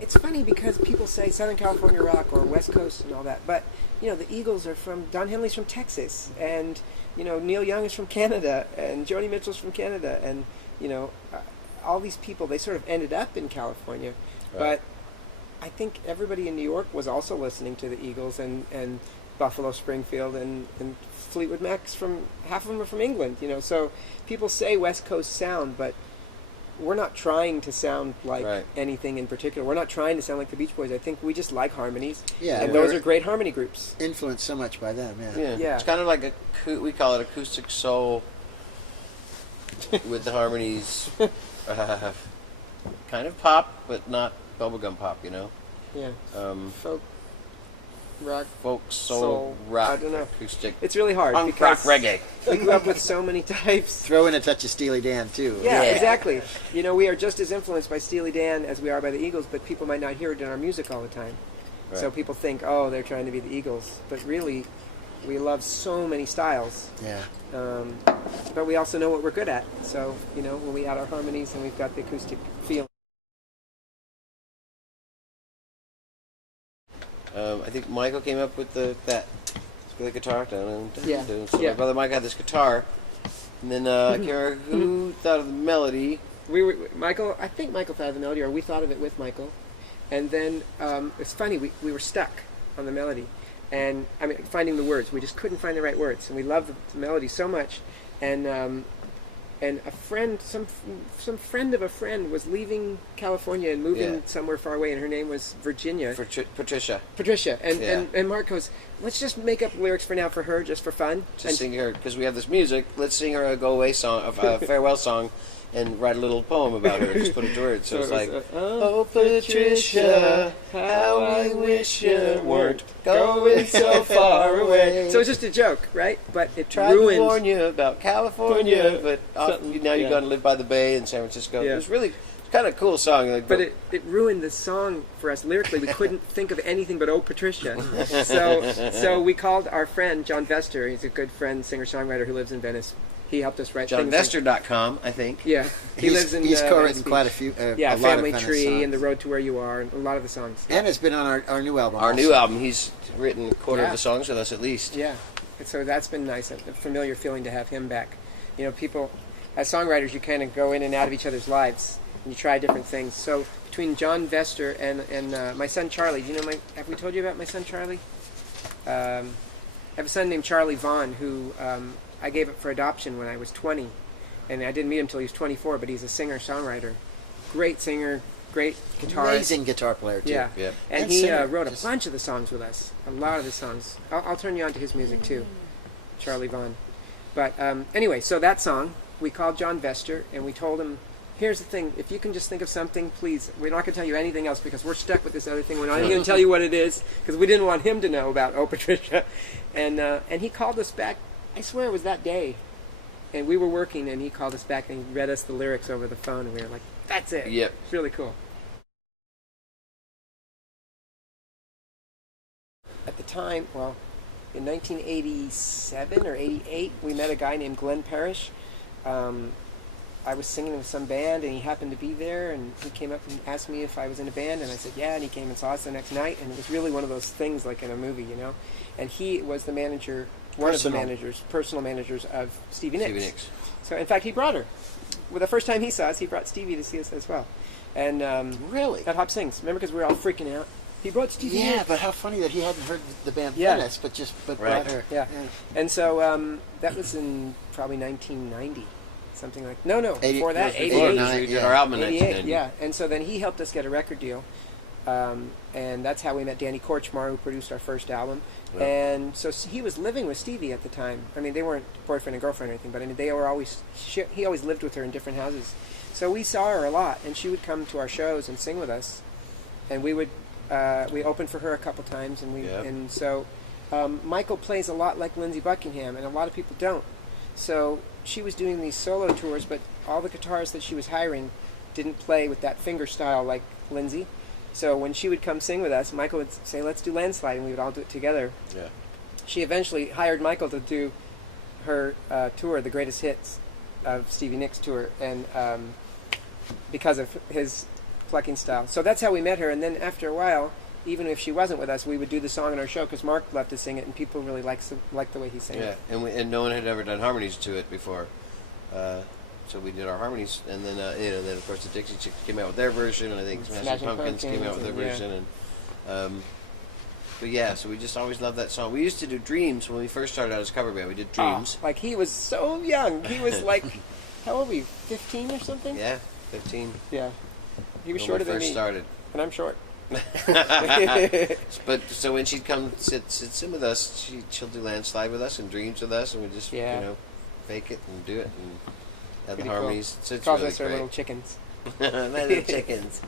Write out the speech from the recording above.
It's funny because people say Southern California rock or West Coast and all that, but the Eagles are from Don Henley's from Texas, and Neil Young is from Canada, and Joni Mitchell's from Canada, and all these people, they sort of ended up in California, Right. but I think everybody in New York was also listening to the Eagles and Buffalo Springfield and Fleetwood Mac's half of them are from England, so people say West Coast sound, but we're not trying to sound like Right. anything in particular. We're not trying to sound like the Beach Boys. I think we just like harmonies, Yeah, and we're those are great harmony groups. influenced so much by them. Yeah. Yeah. It's kind of like we call it acoustic soul with the harmonies, kind of pop, but not bubblegum pop, Yeah, folk, rock, folk, soul, rock, I don't know. acoustic, It's really hard punk rock, because reggae. we grew up with so many types. Throw in a touch of Steely Dan too. Yeah, Yeah. exactly. We are just as influenced by Steely Dan as we are by the Eagles, but people might not hear it in our music all the time. Right. So people think, oh, they're trying to be the Eagles, but really, we love so many styles. Yeah. But we also know what we're good at. So, when we add our harmonies and we've got the acoustic feel. I think Michael came up with the guitar. Yeah. So Yeah. my brother Mike had this guitar, and then I can't remember who thought of the melody. Michael, I think Michael thought of the melody, or we thought of it with Michael. And then, it's funny, we were stuck on the melody. And, finding the words. We just couldn't find the right words. And we loved the melody so much. And a friend, some friend of a friend was leaving California and moving somewhere far away, and her name was Virginia. Patricia. Patricia. And, Yeah. and Mark goes, let's just make up lyrics for now for her, just for fun. To sing her, because we have this music, let's sing her a go away song, a farewell song, and write a little poem about her, just put it to words. So it's it was, like, oh, Patricia, how I wish you weren't going so far away. So it's just a joke, right? But it Tried to ruined. warn you about California, but now you're going to live by the bay in San Francisco. Yeah. It was really kind of a cool song. Like, But it ruined the song for us lyrically. We couldn't think of anything but "Oh Patricia." So we called our friend John Vester. He's a good friend, singer-songwriter who lives in Venice. He helped us write things. JohnVester.com, I think. Yeah, he lives in. He's co-written Venice quite a Beach. few. Yeah, a lot Family of Venice Tree songs. and The Road to Where You Are, and a lot of the songs. And it's been on our new album. Our also. new album, he's written a quarter of Yeah. the songs with us at least. Yeah, and so that's been nice. A familiar feeling to have him back. People, as songwriters, you kind of go in and out of each other's lives, and you try different things. So between John Vester and my son Charlie, do you know have we told you about my son Charlie? I have a son named Charlie Vaughn who I gave up for adoption when I was 20, and I didn't meet him until he was 24. But he's a singer-songwriter, great singer, great guitarist, Amazing guitar player too. yeah. Yep. And And he singer. wrote a Just- bunch of the songs with us. A lot of the songs. I'll turn you on to his music too, Charlie Vaughn. But anyway, so that song we called John Vester, and we told him, here's the thing, if you can just think of something, please, we're not going to tell you anything else because we're stuck with this other thing. We're not even going to tell you what it is because we didn't want him to know about Oh Patricia. And he called us back, I swear it was that day. And we were working, and he called us back, and he read us the lyrics over the phone, and we were like, that's it. Yep. It's really cool. At the time, well, in 1987 or 88, we met a guy named Glenn Parrish. I was singing with some band, and he happened to be there, and he came up and asked me if I was in a band, and I said, yeah, and he came and saw us the next night, and it was really one of those things like in a movie, And he was the manager, one of the personal managers of Stevie Nicks. Stevie Nicks. So, in fact, he brought her. Well, the first time he saw us, he brought Stevie to see us as well. And Really? at Hop Sings. Remember, because we were all freaking out. He brought Stevie Yeah, Nicks. but how funny that he hadn't heard the band Yeah. Venice, but Right. brought her. Yeah. And so that was in probably 1990, something like. No, 80 before that, before 88. 89, we did our album in 88, 1990. yeah. And so then he helped us get a record deal, and that's how we met Danny Korchmar, who produced our first album. Yeah. And so he was living with Stevie at the time. I mean, they weren't boyfriend and girlfriend or anything, but I mean, they were always. He always lived with her in different houses, so we saw her a lot, and she would come to our shows and sing with us, and we would. We opened for her a couple times, and Yep. and so Michael plays a lot like Lindsey Buckingham, and a lot of people don't. So she was doing these solo tours, but all the guitarists that she was hiring didn't play with that finger style like Lindsey. So when she would come sing with us, Michael would say, let's do Landslide, and we would all do it together. Yeah. She eventually hired Michael to do her tour, the greatest hits of Stevie Nicks tour, and because of his plucking style. So that's how we met her. And then after a while, even if she wasn't with us, we would do the song in our show because Mark loved to sing it, and people really liked the way he sang it. Yeah, and no one had ever done harmonies to it before. So we did our harmonies, and then then of course the Dixie Chicks came out with their version, and I think Smashing Pumpkins came out with their version, and but yeah, so we just always loved that song. We used to do Dreams when we first started out as a cover band. We did Dreams. Like he was so young. He was like, how old were you? 15 or something? Yeah, 15. Yeah, he was When shorter we than first me, started. and I'm short. But so when she'd come sit in with us, she'll do Landslide with us and Dreams with us, and we just fake it and do it and have the harmonies. So it's Calls really us our great. little chickens. My little chickens.